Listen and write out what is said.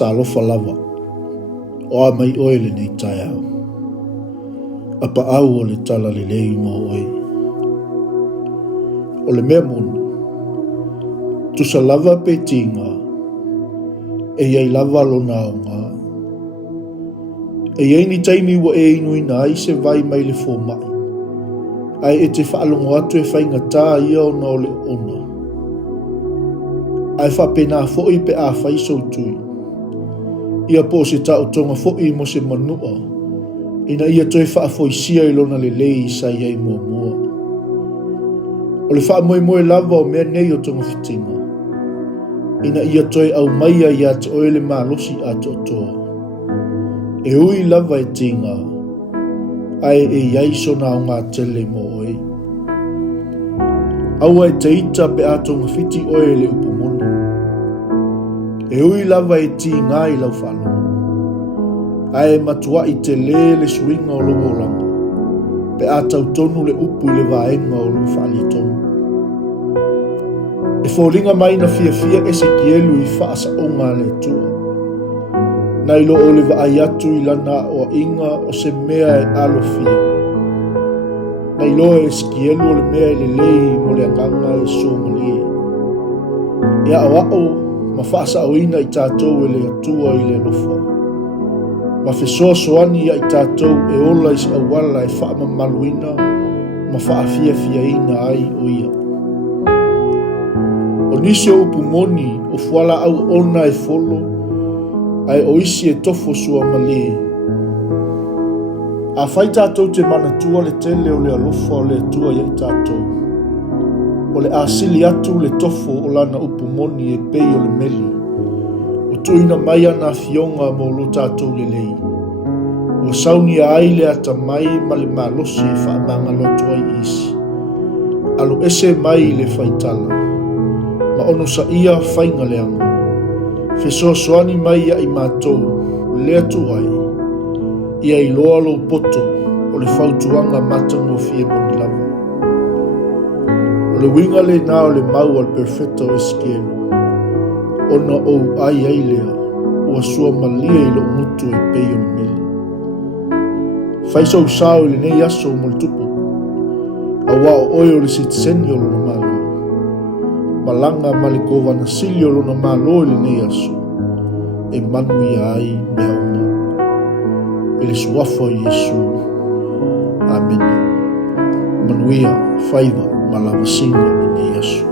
talofa lava o a mai oe le nei tai au. APAAU o le TALALELEI mo oe. O le mea monu, tusa lava pe tinga, e iei lava lona o ngā. E iei ni taimi wa e inu ina ai se vai mai le fō mai. Ai e te whaalongo atu e whainga tā ia o na o le ona. Ai whapena fōi pe a whaiso tui. Ia po se tau tonga fōi mo se manua. Ina ia toi whaafoisia i lona le lei sa iei mua mua. O le wha moe moe lava o mea nei o tonga fitinga. Ina ia toi au maia ia te oele malosi a to toa. E ui lava e tinga. Ai e iai sona o ngā tele mo oe. Aua e te ita pe a tonga fiti oele upu mona. E ui lava e tinga i lau whalo. Ai matua i te le swinga o logo langa. Pe a tau tonu le upu le vaenga o lo whaali tonu. E fōringa mai na fia ESEKIELU i whaasa onga le tua. Nai lo o le vaai atu i lana o inga o se mea e alo fia. Nai lo e ESEKIELU o le mea e le lei mo le anganga e Somalia. Ia awao ma whaasa o ina i tātou e le atua i le lofa. Ma fesoa soani ia i tātou e ola i se awala e wha maluina ma wha fia ina ai o ia. O nisi o upu moni o fuala au ona e folo ai o isi e tofo sua mali. A whai tātou te mana tua le tele o le alofa o le atua ia i tātou. O le asili atu le tofo o lana upu moni e pei o le meli. O tuina mai ana fionga mo lo tātou le lei. O sauni a aile ata mai ma le malosi e whaamanga loto ai isi. Alo ese mai le whaitala. Ma ono sa ia whainga leanga. Fesoa soani mai ia i mātou, le atu ai. Ia i loa lo poto o le whautuanga matango fie moni lava. O le winga le nā o le mau al perfecto ESEKIELU. Ona ou ai ai lea, ua sua malia i lo mutu i pei o le meli. Whaisau sao i le nei aso mo le tupu. A wao oi o le sitiseni o lo na malo. Malanga ma le kovana sili o lo na malo i le nei aso. E manu i ai mea uma. E le suafo i Yesu. Amen. Manuia, whaiva, malava singa o le nei aso.